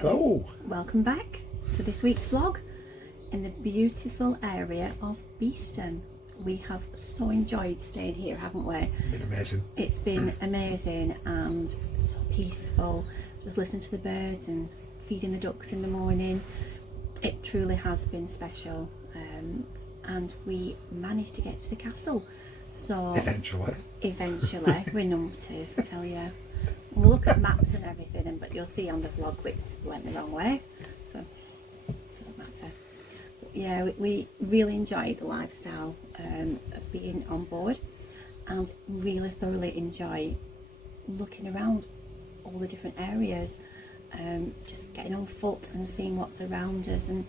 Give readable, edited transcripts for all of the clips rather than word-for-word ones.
Hello. Welcome back to this week's vlog in the beautiful area of Beeston. We have so enjoyed staying here, haven't we? Been amazing. It's been amazing and so peaceful. Just listening to the birds and feeding the ducks in the morning. It truly has been special, and we managed to get to the castle. So Eventually, we're numpties, I tell you. We'll look at maps and everything, but you'll see on the vlog we went the wrong way, so it doesn't matter. But yeah, we really enjoyed the lifestyle of being on board, and really thoroughly enjoy looking around all the different areas, just getting on foot and seeing what's around us, and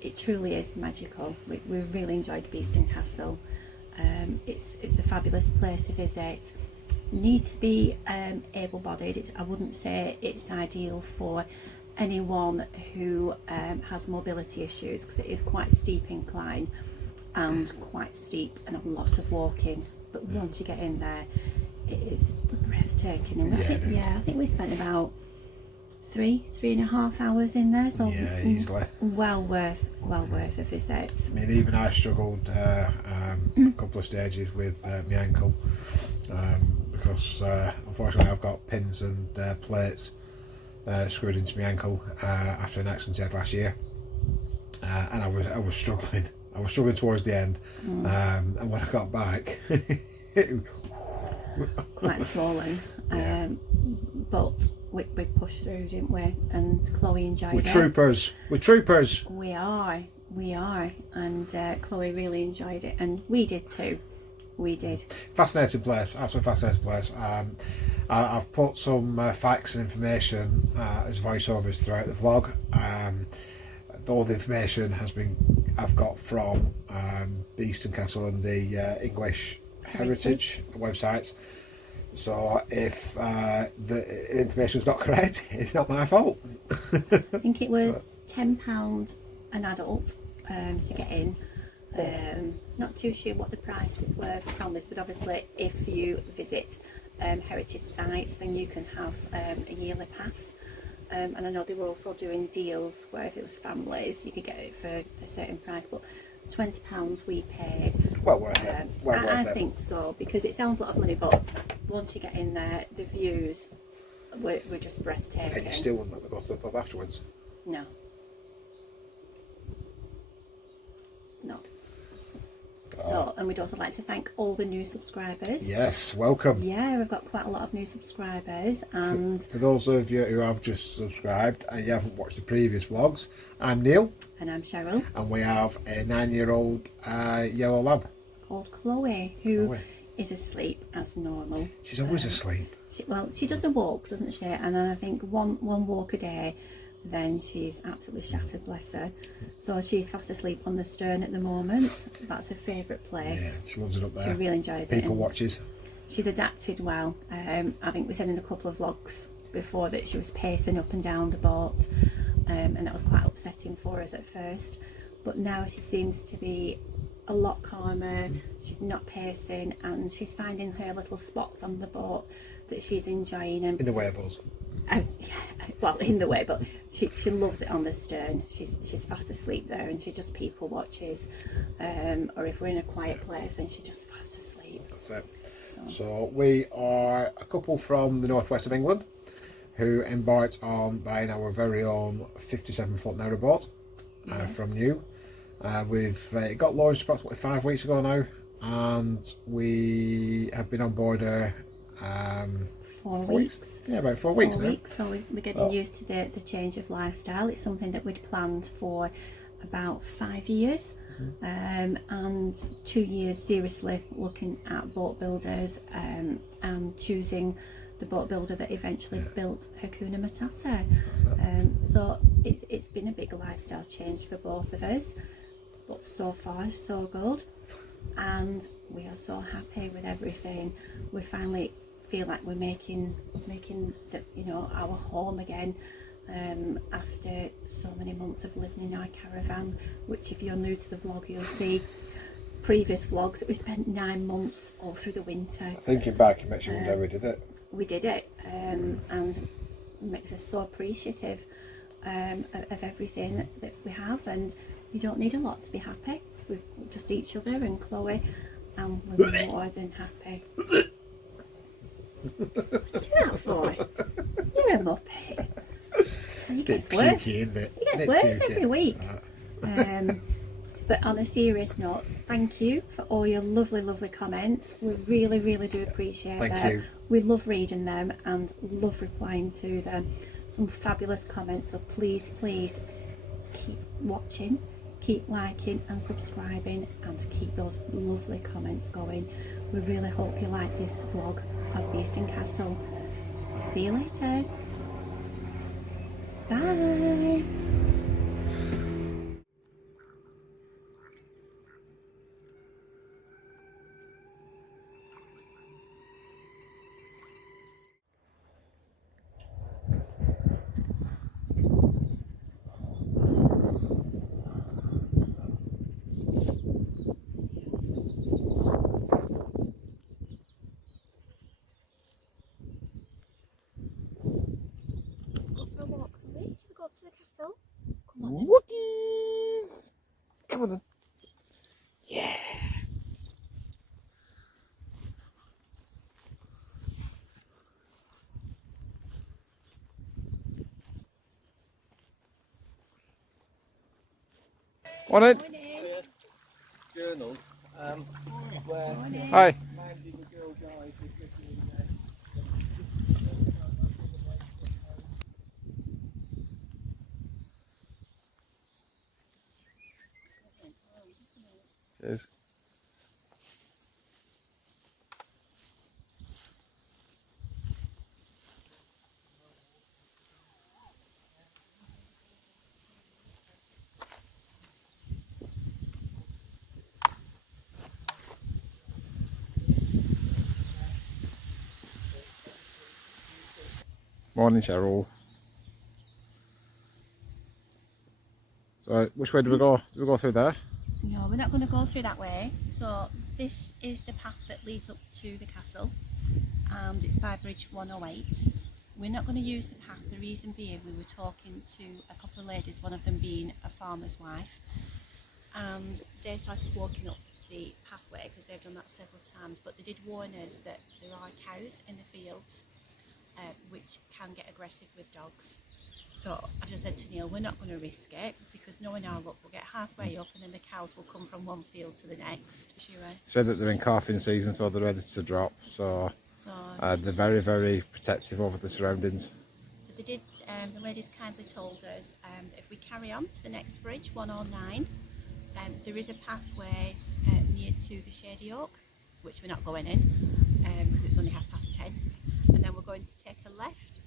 it truly is magical. We really enjoyed Beaston Castle. It's a fabulous place to visit. Need to be able-bodied. I wouldn't say it's ideal for anyone who has mobility issues, because it is quite a steep incline and quite steep and a lot of walking, but once you get in there it is breathtaking. And I think we spent about 3.5 hours in there, so yeah, easily. well worth a visit. I mean, even I struggled a couple of stages with my ankle, because unfortunately I've got pins and plates screwed into my ankle after an accident I had last year, and I was struggling. I was struggling towards the end, and when I got back, quite swollen, but we pushed through, didn't we? And Chloe enjoyed it. We're troopers. We are, and Chloe really enjoyed it, and we did too. We did. Fascinating place, absolutely fascinating place. I've put some facts and information as voiceovers throughout the vlog. All the information I've got from Beeston Castle and the English Heritage websites. So if the information's not correct, it's not my fault. I think it was £10 an adult to get in. Not too sure what the prices were for families, but obviously if you visit heritage sites, then you can have a yearly pass. And I know they were also doing deals where if it was families you could get it for a certain price, but £20 we paid. Well worth it. I think so, because it sounds a lot of money, but once you get in there, the views were just breathtaking. And you still wouldn't let me go to the pub afterwards? No. So, and we'd also like to thank all the new subscribers. Yes, welcome. Yeah, we've got quite a lot of new subscribers, and for those of you who have just subscribed and you haven't watched the previous vlogs, I'm Neil. And I'm Cheryl. And we have a 9-year-old yellow lab called Chloe, who is asleep as normal. She's always asleep. She does a walk, doesn't she? And I think one walk a day, then she's absolutely shattered, bless her. So she's fast asleep on the stern at the moment. That's her favourite place. Yeah, she loves it up there. She really enjoys it. People watches. She's adapted well. I think we said in a couple of vlogs before that she was pacing up and down the boat, and that was quite upsetting for us at first. But now she seems to be a lot calmer. She's not pacing, and she's finding her little spots on the boat that she's enjoying. And in the way of us. Well, in the way, but she loves it on the stern. She's fast asleep there, and she just people watches, or if we're in a quiet place, then she's just fast asleep. That's it. So we are a couple from the northwest of England who embarked on buying our very own 57-foot narrowboat from new. We've got launched approximately 5 weeks ago now, and we have been on board 4 weeks. Yeah, about 4 weeks now. So we're getting used to the change of lifestyle. It's something that we'd planned for about 5 years, and 2 years seriously looking at boat builders, and choosing the boat builder that eventually built Hakuna Matata. So it's been a big lifestyle change for both of us, but so far so good, and we are so happy with everything. We finally feel like we're making the, our home again, after so many months of living in our caravan, which if you're new to the vlog you'll see previous vlogs that we spent 9 months all through the winter. Thinking back, it makes you wonder we did it. We did it, and it makes us so appreciative of everything that we have, and you don't need a lot to be happy. We've just each other and Chloe, and we're more than happy. What did you do that for? You're a muppet. So you get worse. You get worse every week. But on a serious note, thank you for all your lovely comments. We really do appreciate them. Thank you. We love reading them and love replying to them. Some fabulous comments, so please keep watching, keep liking and subscribing, and keep those lovely comments going. We really hope you like this vlog of Beaston Castle. See you later. Bye. Wookies! Come on then. Yeah. On it. Journals. Where Hi. Mandy the girl died was written in there. Cheers. Morning, Cheryl. So, which way do we go? Do we go through there? No, we're not going to go through that way. So this is the path that leads up to the castle, and it's by Bridge 108. We're not going to use the path. The reason being, we were talking to a couple of ladies, one of them being a farmer's wife, and they started walking up the pathway because they've done that several times, but they did warn us that there are cows in the fields which can get aggressive with dogs. So I just said to Neil, we're not going to risk it, because knowing our luck, we'll get halfway up and then the cows will come from one field to the next. Said that they're in calving season, so they're ready to drop. So they're very protective over the surroundings. So they did. The ladies kindly told us if we carry on to the next bridge, 109, there is a pathway near to the Shady Oak, which we're not going in because it's only 10:30, and then we're going to take a left,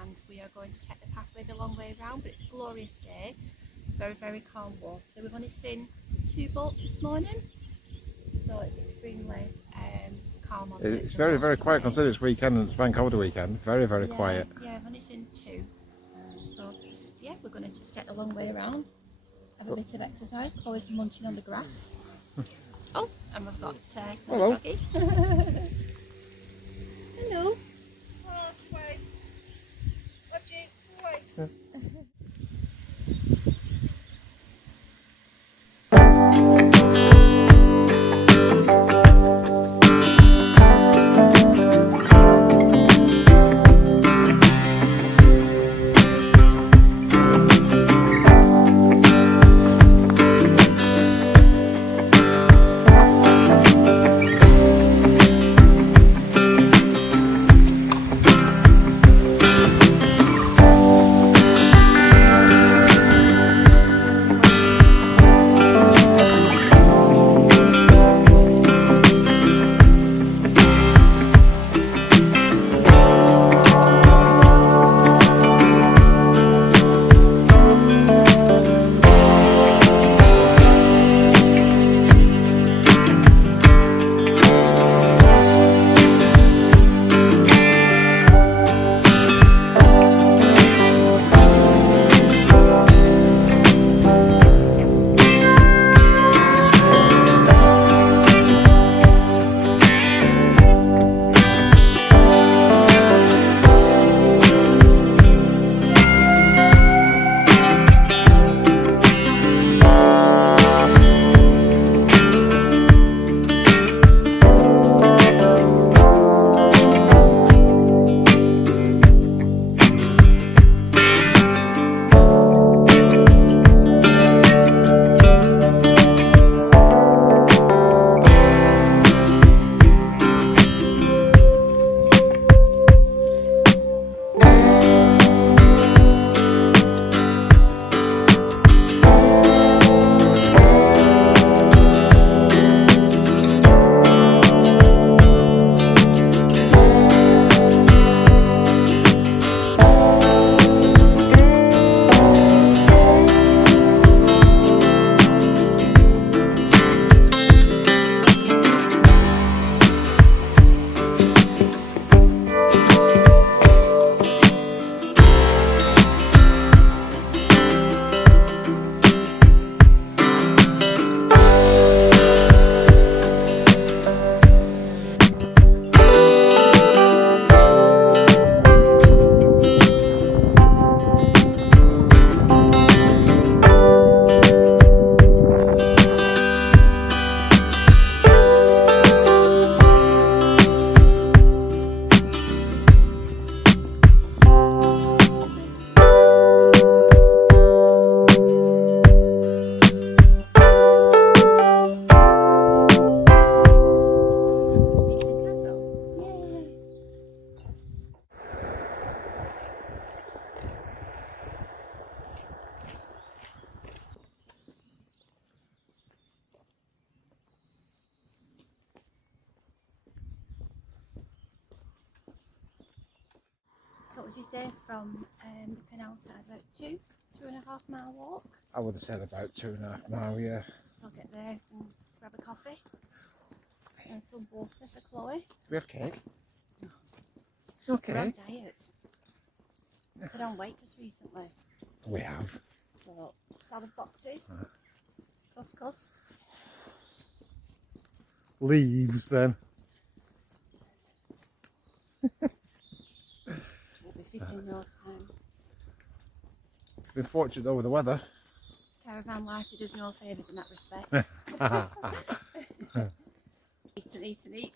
and we are going to take the pathway the long way around. But it's a glorious day, very calm water. We've only seen 2 boats this morning, so it's extremely calm on the It's very quiet considering it's weekend and it's bank holiday weekend. Very quiet. Yeah, I've only seen 2. So yeah, we're going to just take the long way around, have a bit of exercise. Chloe's munching on the grass. Oh, and we've got hello. Doggy. Hello. So what would you say from the canal side? About 2.5 mile walk? I would have said about 2.5 miles, yeah. I'll get there and grab a coffee and some water for Chloe. Do we have cake? We're Okay. on diets. Put on weight just recently. We have. So salad boxes, couscous. Leaves then. We'll be fitting no time. Been fortunate though with the weather. Caravan life did us no favours in that respect. Eat and eat and eat.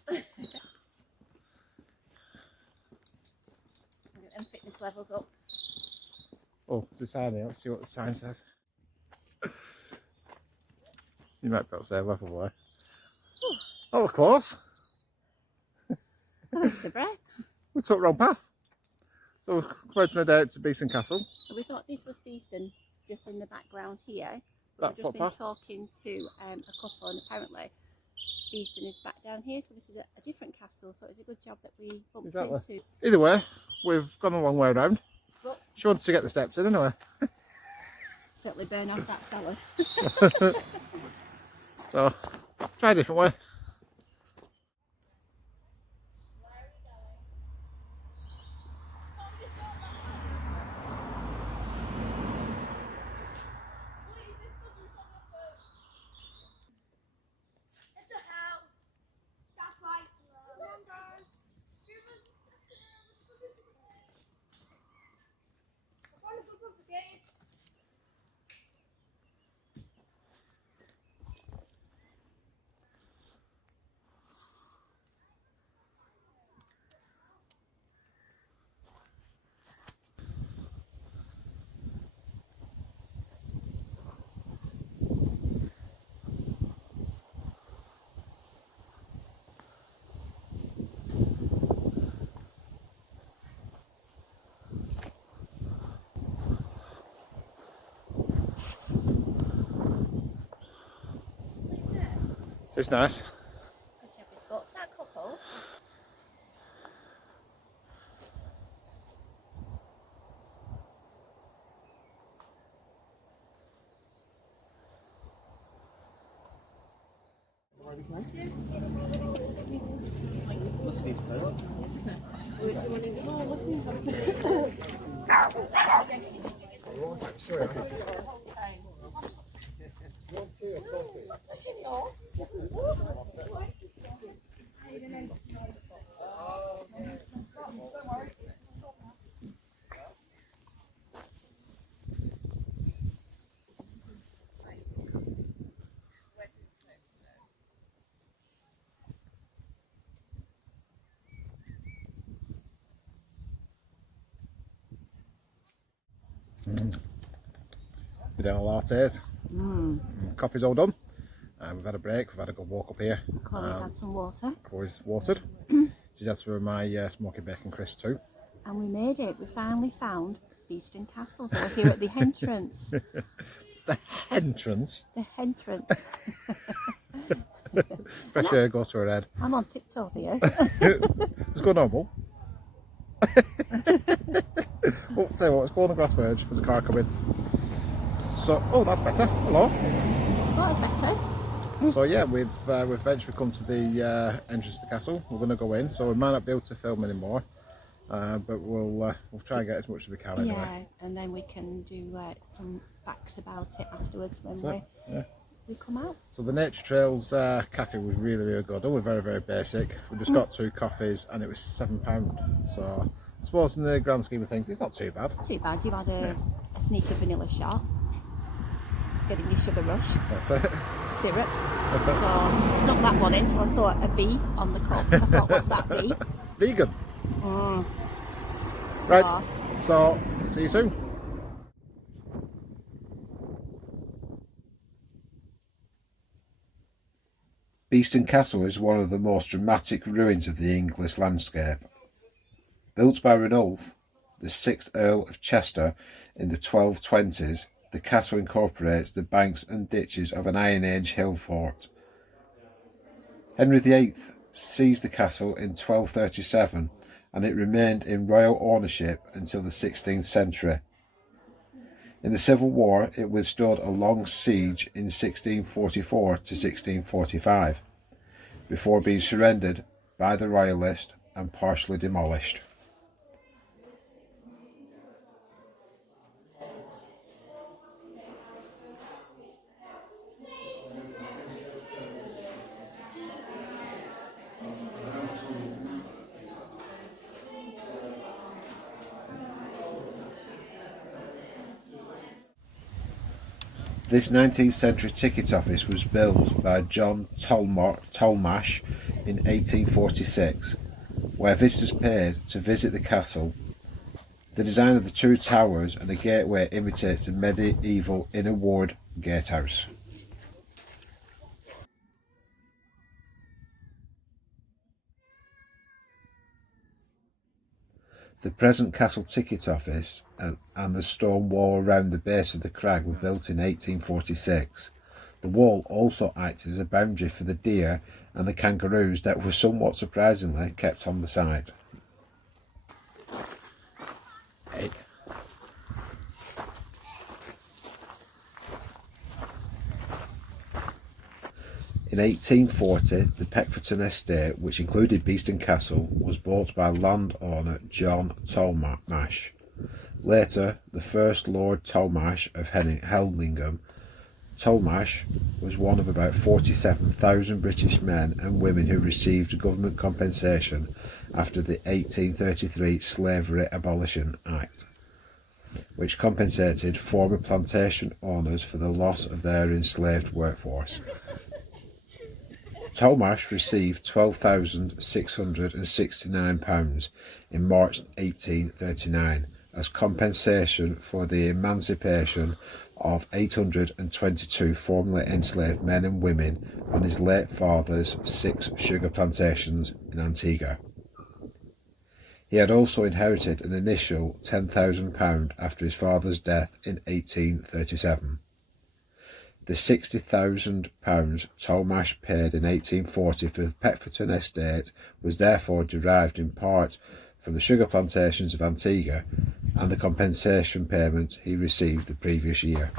And fitness levels up. Oh, there's a sign there. Let's see what the sign says. You might be able to say level there. Oh, of course. It's a breath. We took the wrong path. So we're closing it out to Beeston Castle. So we thought this was Beaston, just in the background here. That We've just been footpath. talking to a couple, and apparently Beaston is back down here, so this is a different castle, so it's a good job that we bumped Exactly. into. Either way, we've gone a long way around. But She wants to get the steps in anyway. certainly burn off that salad. So, try a different way. It's nice. Good job we spoke to that couple. We're down lattes. Coffee's all done. We've had a break, we've had a good walk up here. Chloe's had some water. Chloe's watered. She's had some of my smoky bacon crisps too. And we made it. We finally found Beaston Castle. So we're here at the entrance. The entrance. The entrance. Fresh air goes through her head. I'm on tiptoes here. Let's go normal. Oh, tell you what, let's go on the grass verge. There's a car coming. So, oh, that's better. Hello. Oh, that's better. So yeah, we've eventually come to the entrance to the castle. We're going to go in, so we might not be able to film anymore, but we'll try and get as much as we can anyway. Yeah, and then we can do some facts about it afterwards when So, yeah. we come out. So the Nature Trails cafe was really good. It was very basic. We just got 2 coffees and it was £7. So I suppose in the grand scheme of things, it's not too bad. Not too bad. You've had a sneaky vanilla shot. Getting your sugar rush. That's it. Syrup. So it's not that one until I saw a V on the cup. I thought, what's that V? Vegan. Mm. Right. So see you soon. Beeston Castle is one of the most dramatic ruins of the English landscape. Built by Ranulph, the 6th Earl of Chester in the 1220s, the castle incorporates the banks and ditches of an Iron Age hill fort. Henry VIII seized the castle in 1237 and it remained in royal ownership until the 16th century. In the Civil War, it withstood a long siege in 1644 to 1645, before being surrendered by the Royalists and partially demolished. This 19th century ticket office was built by John Tollemache in 1846, where visitors paid to visit the castle. The design of the two towers and the gateway imitates the medieval inner ward gatehouse. The present castle ticket office and the stone wall around the base of the crag were built in 1846. The wall also acted as a boundary for the deer and the kangaroos that were somewhat surprisingly kept on the site. Hey. In 1840, the Peckferton estate, which included Beeston Castle, was bought by landowner John Tollemache. Later, the first Lord Tollemache of Helmingham. Tollemache was one of about 47,000 British men and women who received government compensation after the 1833 Slavery Abolition Act, which compensated former plantation owners for the loss of their enslaved workforce. Tollemache received £12,669 in March 1839 as compensation for the emancipation of 822 formerly enslaved men and women on his late father's 6 sugar plantations in Antigua. He had also inherited an initial £10,000 after his father's death in 1837. The £60,000 Tollemache paid in 1840 for the Peckferton estate was therefore derived in part from the sugar plantations of Antigua and the compensation payment he received the previous year.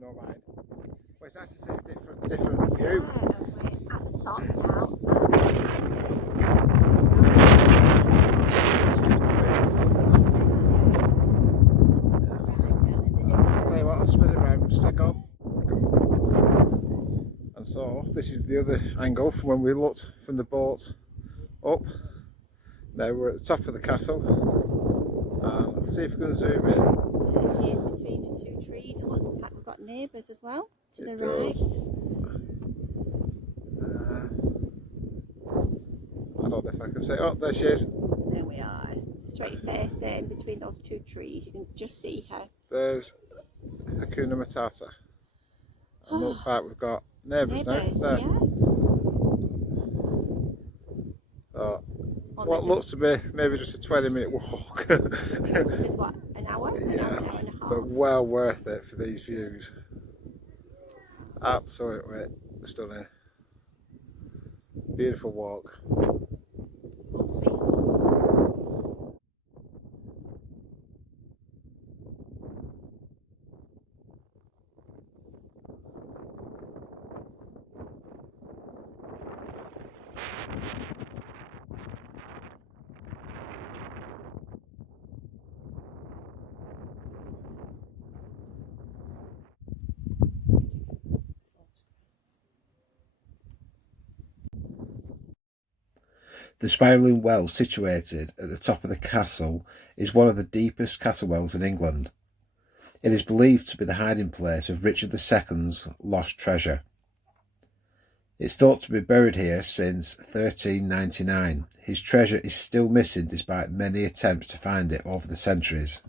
No mind. Well, it's nice to see a different view. We're at the top now. I'll tell you what, I'll spin it around just a second. And so, this is the other angle from when we looked from the boat up. Now we're at the top of the castle. And I'll see if we can zoom in. She is between the two looks like we've got neighbours as well to the It right. does. I don't know if I can say. Oh, there she is. There we are, straight facing between those two trees. You can just see her. There's Hakuna Matata. And looks like we've got neighbours now. Neighbours, There. yeah. So, Well, what looks to be maybe just a 20-minute walk. It took us what, an hour? Yeah, An hour and a half. but well worth it for these views. Absolutely stunning. Beautiful walk. Oh, sweet. The spiralling well situated at the top of the castle is one of the deepest castle wells in England. It is believed to be the hiding place of Richard II's lost treasure. It's thought to be buried here since 1399. His treasure is still missing despite many attempts to find it over the centuries.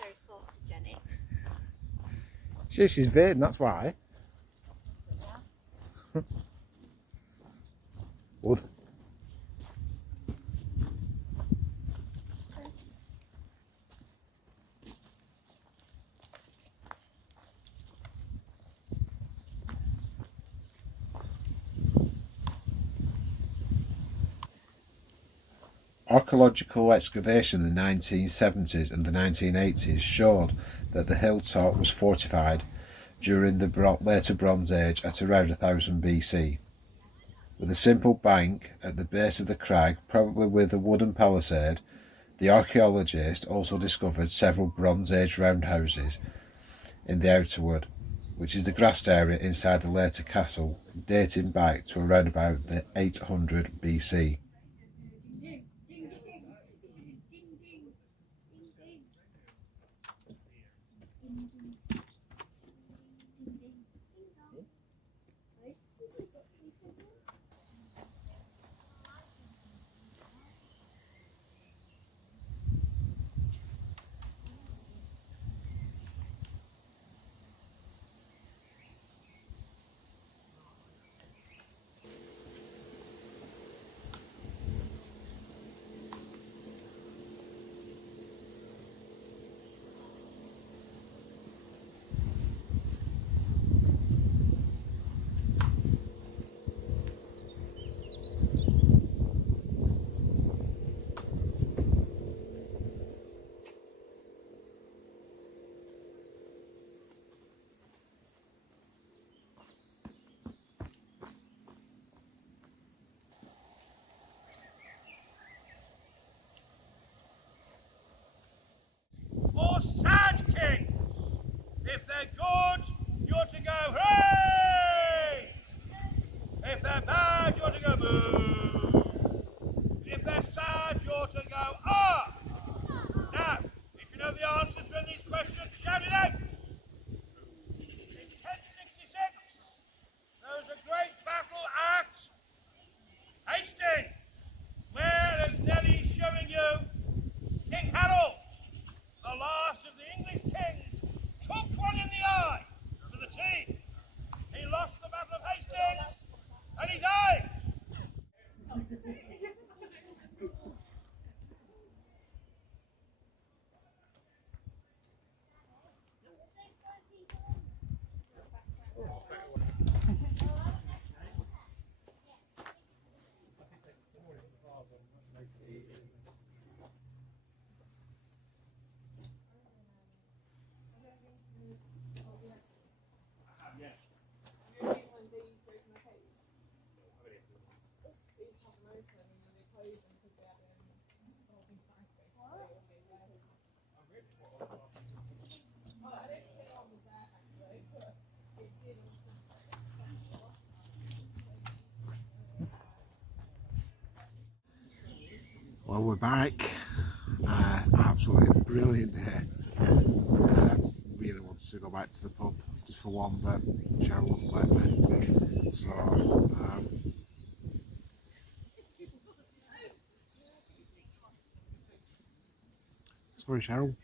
Very photogenic. She's invading, that's why. Wood. Archaeological excavation in the 1970s and the 1980s showed that the hilltop was fortified during the later Bronze Age at around 1000 BC. With a simple bank at the base of the crag, probably with a wooden palisade, the archaeologist also discovered several Bronze Age roundhouses in the outer wood, which is the grassed area inside the later castle, dating back to around about the 800 BC. Well, we're back. Absolutely brilliant day. Really wanted to go back to the pub just for one, but Cheryl wouldn't let me. So, sorry, Cheryl.